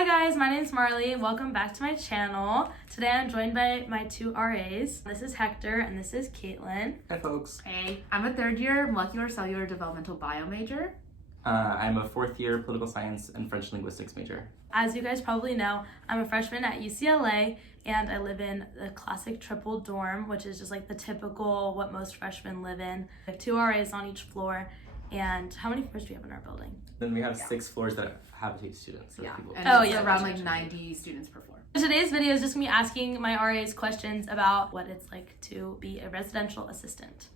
Hi guys, my name's Marley. Welcome back to my channel. Today I'm joined by my two RAs. This is Hector and this is Kaitlyn. Hi folks. Hey, I'm a third year molecular cellular developmental bio major. I'm a fourth year political science and French linguistics major. As you guys probably know, I'm a freshman at UCLA and I live in the classic triple dorm, which is just like the typical what most freshmen live in. We have two RAs on each floor. And how many floors do we have in our building? Then we have 6 floors that habitate students. So people. And Oh, it's yeah. around like 90 students per floor. Today's video is just me asking my RAs questions about what it's like to be a residential assistant.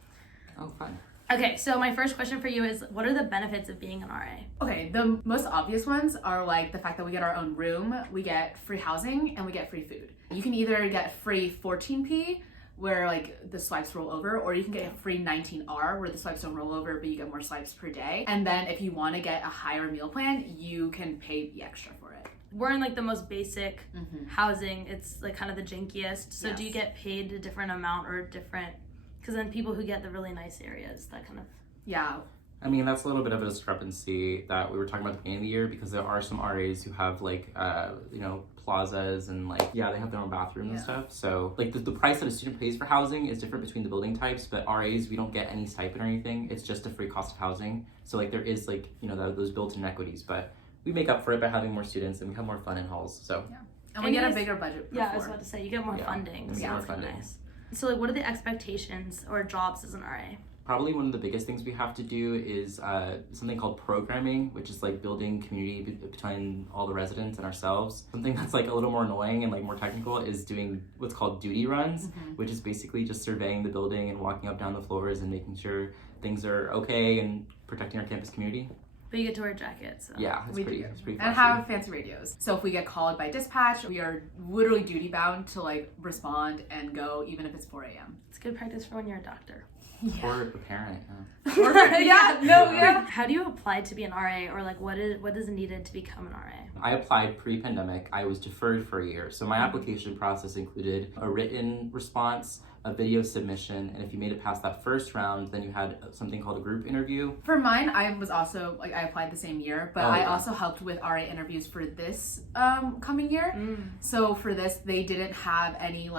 Oh, fun. Okay, so my first question for you is, what are the benefits of being an RA? Okay, the most obvious ones are like the fact that we get our own room, we get free housing, and we get free food. You can either get free 14p, where like the swipes roll over, or you can get a free 19R where the swipes don't roll over but you get more swipes per day. And then if you want to get a higher meal plan, you can pay the extra for it. We're in like the most basic housing. It's like kind of the jankiest. So Yes. do you get paid a different amount or different? Because then people who get the really nice areas, that kind of. Yeah. I mean, that's a little bit of a discrepancy that we were talking about at the beginning of the year, because there are some RAs who have like, plazas and like, they have their own bathrooms and stuff. So like the price that a student pays for housing is different between the building types, but RAs, we don't get any stipend or anything. It's just a free cost of housing. So like there is like, those built-in inequities, but we make up for it by having more students and we have more fun in halls. So And we get a bigger budget per Yeah, I floor. was about to say, you get more funding. we So get more that's really funding. nice. So like, what are the expectations or jobs as an RA? probably one of the biggest things we have to do is something called programming, which is like building community between all the residents and ourselves. Something that's like a little more annoying and like more technical is doing what's called duty runs, which is basically just surveying the building and walking up down the floors and making sure things are okay and protecting our campus community. But you get to wear jackets. So. Yeah, it's pretty And flashy. have fancy radios. So if we get called by dispatch, we are literally duty bound to like respond and go, even if it's 4 a.m. It's good practice for when you're a doctor. Or a parent. How do you apply to be an RA, or like what is needed to become an RA? I applied pre-pandemic. I was deferred for a year. So my application process included a written response, a video submission, and if you made it past that first round, then you had something called a group interview. For mine, I was also, I applied the same year, but I also helped with RA interviews for this coming year. So for this, they didn't have any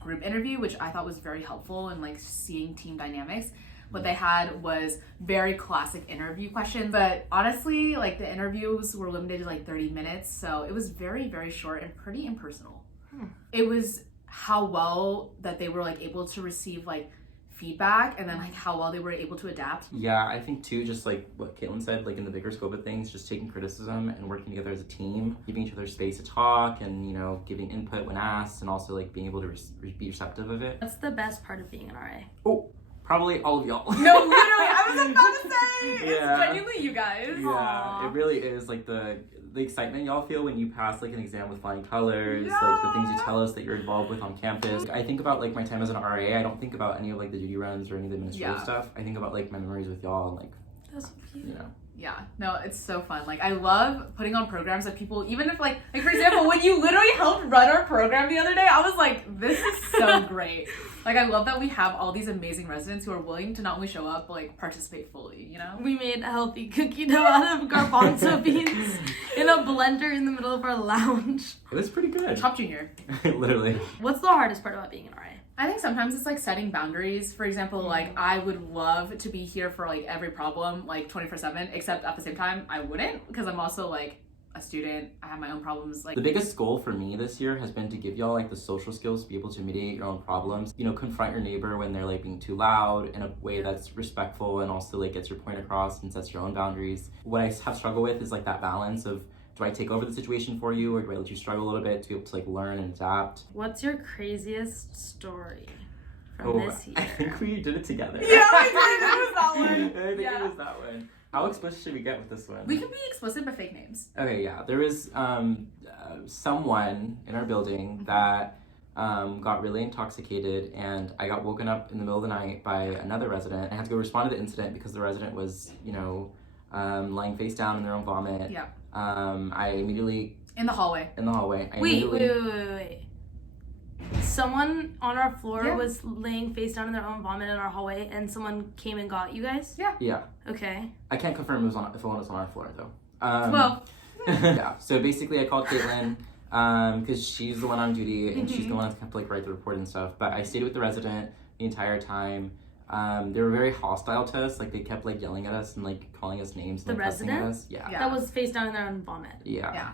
group interview, which I thought was very helpful in seeing team dynamics. What they had was very classic interview questions, but honestly, the interviews were limited to 30 minutes, so it was very, very short and pretty impersonal. It was how well that they were able to receive feedback, and then how well they were able to adapt. Yeah, I think too, just what Kaitlyn said, in the bigger scope of things, just taking criticism and working together as a team, giving each other space to talk, and giving input when asked, and also being able to be receptive of it. What's the best part of being an RA? Oh, probably all of y'all. No, literally, I was about to say, Yeah. it's genuinely you guys. Yeah, Aww. it really is the excitement y'all feel when you pass an exam with flying colors, the things you tell us that you're involved with on campus. I think about my time as an RA. I don't think about any of the duty runs or any of the administrative stuff. I think about my memories with y'all and That's so cute. Yeah, no, it's so fun. I love putting on programs that people, even if for example, when you literally helped run our program the other day, I was like, this is so great. I love that we have all these amazing residents who are willing to not only show up, but participate fully, We made a healthy cookie dough out of garbanzo beans in a blender in the middle of our lounge. It was pretty good. Top junior. Literally. What's the hardest part about being an RA? I think sometimes it's setting boundaries. For example, I would love to be here for every problem 24/7, except at the same time I wouldn't, because I'm also a student. I have my own problems. The biggest goal for me this year has been to give y'all the social skills to be able to mediate your own problems. Confront your neighbor when they're being too loud in a way that's respectful and also gets your point across and sets your own boundaries. What I have struggled with is that balance of, do I take over the situation for you, or do I let you struggle a little bit to be able to learn and adapt? What's your craziest story from this year? I think we did it together. Yeah, we did. It was that one. I think it was that one. How explicit should we get with this one? We can be explicit but fake names. Okay, yeah. There was someone in our building that got really intoxicated, and I got woken up in the middle of the night by another resident. I had to go respond to the incident because the resident was, lying face down in their own vomit. Yeah. I immediately... In the hallway. Wait. Someone on our floor Yeah. was laying face down in their own vomit in our hallway, and someone came and got you guys? Yeah. Yeah. Okay. I can't confirm if it was on our floor, though. Well, Yeah, so basically I called Kaitlyn because she's the one on duty and she's the one that kept like write the report and stuff. But I stayed with the resident the entire time. They were very hostile to us. Like they kept like yelling at us and like calling us names and The like, cussing at resident? us. Yeah. Yeah. That was face down in their own vomit. Yeah.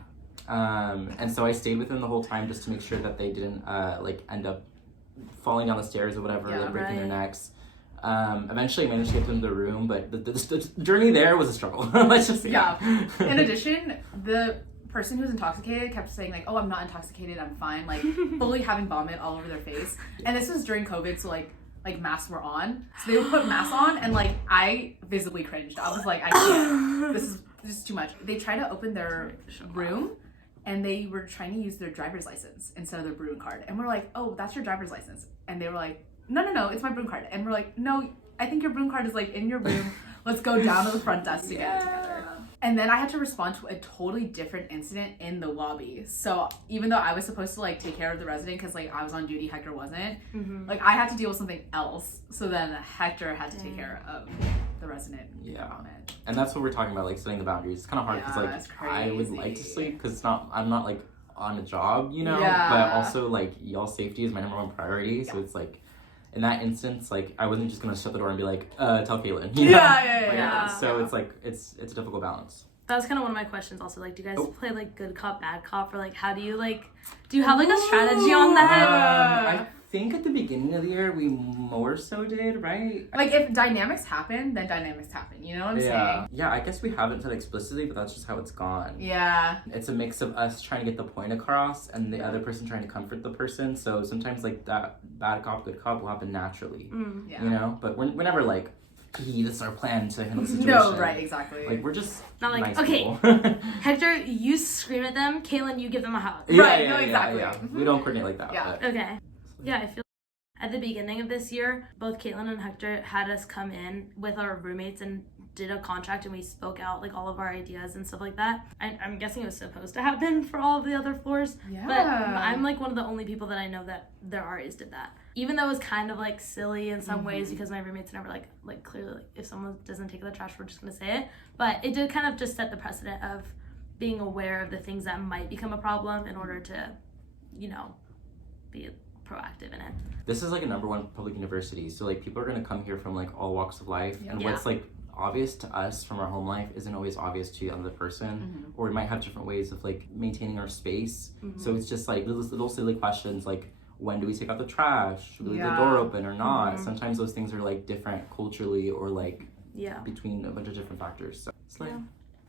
And so I stayed with them the whole time just to make sure that they didn't like end up falling down the stairs or whatever, Yeah, like breaking their right. necks. Eventually I managed to get them to the room, but the journey there was a struggle. Let's just say Yeah. that. In addition, the person who's intoxicated kept saying like, "Oh, I'm not intoxicated, I'm fine," like fully having vomit all over their face. And this was during COVID, so like masks were on, so they would put masks on, and like I visibly cringed. I was like, I can't. This is too much. They tried to open their room, and they were trying to use their driver's license instead of their Bruin card, and we're like, "Oh, that's your driver's license," and they were like, No, it's my Bruin card," and we're like, "No, I think your Bruin card is like in your room. Let's go down to the front desk to get it together." And then I had to respond to a totally different incident in the lobby. So even though I was supposed to like take care of the resident because like I was on duty, Hector wasn't. Like I had to deal with something else. So then Hector had to take care of the resident. Yeah. And that's what we're talking about, like setting the boundaries. It's kind of hard because Yeah, it's like I would like to crazy. sleep because I'm not like on a job, you know. Yeah. But also like y'all's safety is my number one priority. So it's like in that instance, like I wasn't just gonna shut the door and be like, tell Kaitlyn. You know? Yeah. So it's like it's a difficult balance. That was kind of one of my questions also. Like, do you guys play like good cop, bad cop? Or like, how do you like, do you have like a strategy on that? I think at the beginning of the year we more so did, right? Like if dynamics happen, then dynamics happen. You know what I'm saying? Yeah, I guess we haven't said explicitly, but that's just how it's gone. Yeah. It's a mix of us trying to get the point across and the other person trying to comfort the person. So sometimes like that bad cop, good cop will happen naturally, Yeah. you know? But we're never like, this is our plan to handle the situation. No, right, exactly. Like we're just Not like, nice okay, people. Hector, you scream at them. Kaitlyn, you give them a hug. Right, no, exactly. We don't coordinate like that. Yeah. But Okay. Yeah, I feel at the beginning of this year, both Kaitlyn and Hector had us come in with our roommates and did a contract, and we spoke out like all of our ideas and stuff like that. I'm guessing it was supposed to happen for all of the other floors, Yeah. but I'm like one of the only people that I know that their RAs did that. Even though it was kind of like silly in some ways because my roommates never like clearly like, if someone doesn't take the trash, we're just gonna say it. But it did kind of just set the precedent of being aware of the things that might become a problem in order to, you know, be proactive in it. this is like a number one public university. So like people are gonna come here from like all walks of life. And Yeah. what's like obvious to us from our home life isn't always obvious to the other person, or we might have different ways of like maintaining our space. So it's just like little silly questions like, when do we take out the trash? Should we leave the door open or not? Sometimes those things are like different culturally or like between a bunch of different factors. So it's like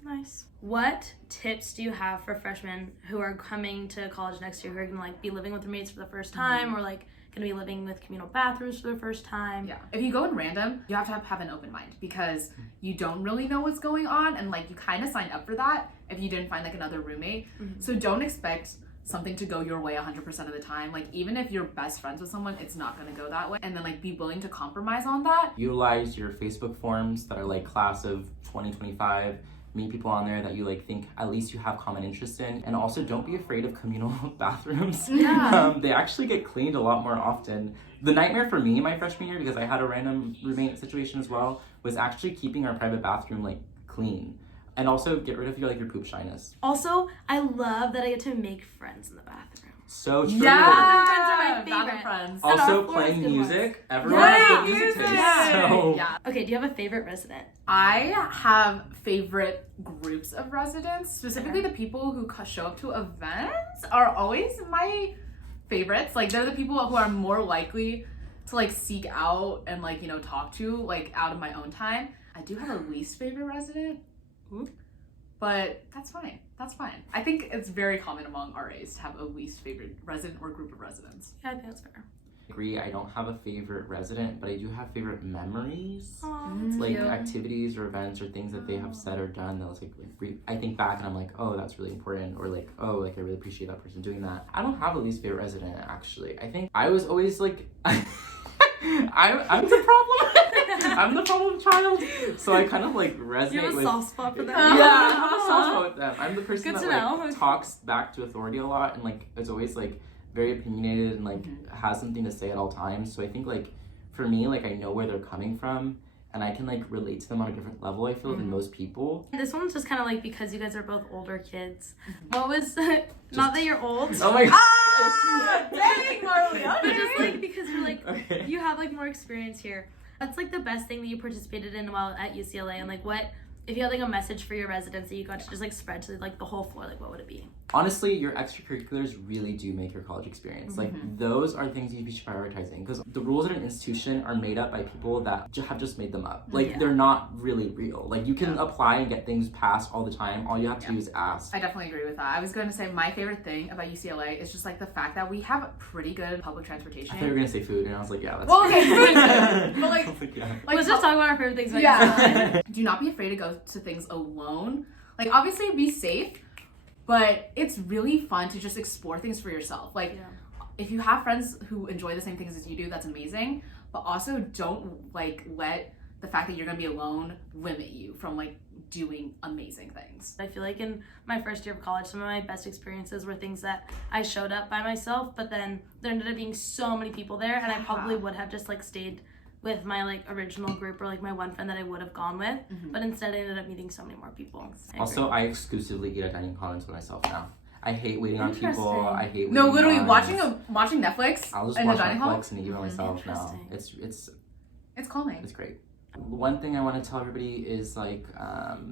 Nice. What tips do you have for freshmen who are coming to college next year, who are gonna like be living with roommates for the first time, or like gonna be living with communal bathrooms for the first time? Yeah. If you go in random, you have to have an open mind because you don't really know what's going on, and like you kind of signed up for that if you didn't find like another roommate. So don't expect something to go your way 100% of the time. Like even if you're best friends with someone, it's not gonna go that way. And then like be willing to compromise on that. utilize your Facebook forums that are like class of 2025. Meet people on there that you like think at least you have common interest in, and also don't be afraid of communal bathrooms. They actually get cleaned a lot more often. The nightmare for me my freshman year, because I had a random roommate situation as well, was actually keeping our private bathroom like clean, and also get rid of your poop shyness. Also, I love that I get to make friends in the bathroom. So true. Bathroom friends are my Bathroom favorite. friends. And our Also floor is playing good ones. music. Everyone has good music taste. So Yeah. Okay, do you have a favorite resident? I have favorite groups of residents. Specifically, the people who show up to events are always my favorites. Like they're the people who are more likely to like seek out and like, you know, talk to like out of my own time. I do have a least favorite resident, but that's fine. That's fine. I think it's very common among RAs to have a least favorite resident or group of residents. Yeah, I think that's fair. I agree. I don't have a favorite resident, but I do have favorite memories. Aw, Like cute. activities or events or things that they have said or done that was like I think back and I'm like, oh, that's really important, or like, oh, like I really appreciate that person doing that. I don't have a least favorite resident actually. I think I was always like I'm the problem. I'm the problem child. So I kind of like resonate You have a with soft spot for that? yeah, I have a soft spot with them. I'm the person Good that to like know. talks back to authority a lot and like is always like very opinionated and like has something to say at all times. So I think like for me, like I know where they're coming from, and I can like relate to them on a different level, I feel, than most people. This one's just kind of like because you guys are both older kids. What was not that you're old. Oh my Ah, dang, Marley. But Okay. just like because you're like Okay. you have like more experience here. That's like the best thing that you participated in while at UCLA, and like what if you had like a message for your residents that you got to just like spread to like the whole floor, like what would it be? Honestly, your extracurriculars really do make your college experience. Like, those are things you should be prioritizing, because the rules at an institution are made up by people that have just made them up. Like, they're not really real. Like, you can apply and get things passed all the time. All you have to do is ask. I definitely agree with that. I was going to say my favorite thing about UCLA is just like the fact that we have pretty good public transportation. I thought you were gonna say food, and I was like, yeah, that's Well, true. okay, food's good, but like, I was like, yeah. like Let's just talk about our favorite things. yeah. Do not be afraid to go to things alone. Like, obviously be safe, but it's really fun to just explore things for yourself. Like, if you have friends who enjoy the same things as you do, that's amazing. But also don't like let the fact that you're gonna be alone limit you from like doing amazing things. I feel like in my first year of college, some of my best experiences were things that I showed up by myself, but then there ended up being so many people there, and I probably would have just like stayed with my like original group or like my one friend that I would have gone with, but instead I ended up meeting so many more people. Also, I exclusively eat at dining commons by myself now. I hate waiting on people. I hate waiting No, literally on- watching Netflix I'll just in watch the dining hall. Netflix and eat by myself now. Interesting. It's calming. It's great. One thing I want to tell everybody is like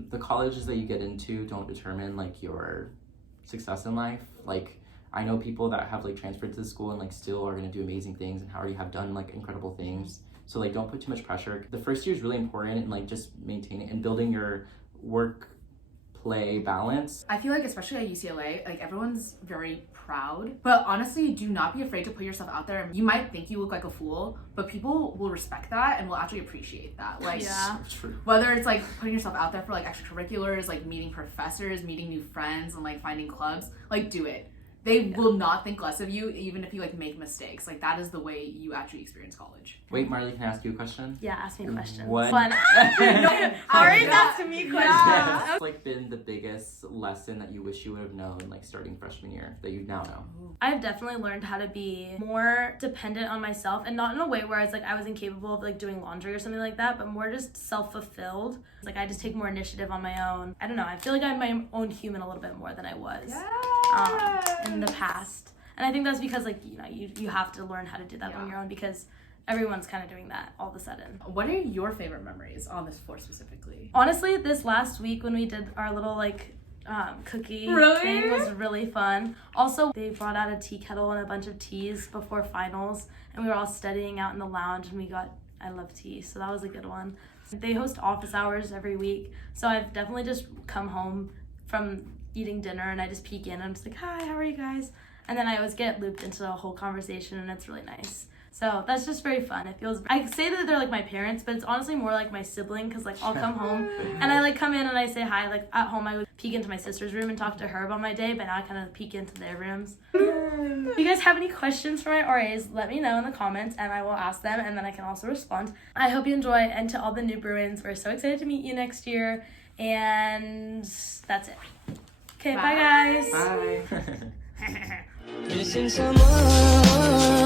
the colleges that you get into don't determine like your success in life. Like, I know people that have like transferred to the school and like still are gonna do amazing things and already have done like incredible things. So like, don't put too much pressure. The first year is really important, and like just maintaining and building your work-play balance. I feel like especially at UCLA, like everyone's very proud, but honestly, do not be afraid to put yourself out there. You might think you look like a fool, but people will respect that and will actually appreciate that. Like, Yeah. True. whether it's like putting yourself out there for like extracurriculars, like meeting professors, meeting new friends, and like finding clubs, like do it. They will not think less of you, even if you like make mistakes. Like, that is the way you actually experience college. Wait, Marley, can I ask you a question? Yeah, ask me questions. What? Fun. Ari's asking me questions. What's like been the biggest lesson that you wish you would have known like starting freshman year that you now know? I've definitely learned how to be more dependent on myself, and not in a way where I was incapable of like doing laundry or something like that, but more just self-fulfilled. Like, I just take more initiative on my own. I don't know, I feel like I'm my own human a little bit more than I was in the past. And I think that's because like, you know, you have to learn how to do that on your own, because everyone's kind of doing that all of a sudden. What are your favorite memories on this floor specifically? Honestly, this last week when we did our little like cookie thing was really fun. Also, they brought out a tea kettle and a bunch of teas before finals, and we were all studying out in the lounge, and I love tea, so that was a good one. They host office hours every week, so I've definitely just come home from eating dinner and I just peek in and I'm just like, hi, how are you guys? And then I always get looped into the whole conversation, and it's really nice. So that's just very fun. It feels, I say that they're like my parents, but it's honestly more like my sibling, because like I'll come home and I like come in and I say hi. Like at home I would peek into my sister's room and talk to her about my day, but now I kind of peek into their rooms. If you guys have any questions for my RAs, let me know in the comments and I will ask them, and then I can also respond. I hope you enjoy, and to all the new Bruins, we're so excited to meet you next year, and that's it. Okay, bye guys. Bye. Missing someone.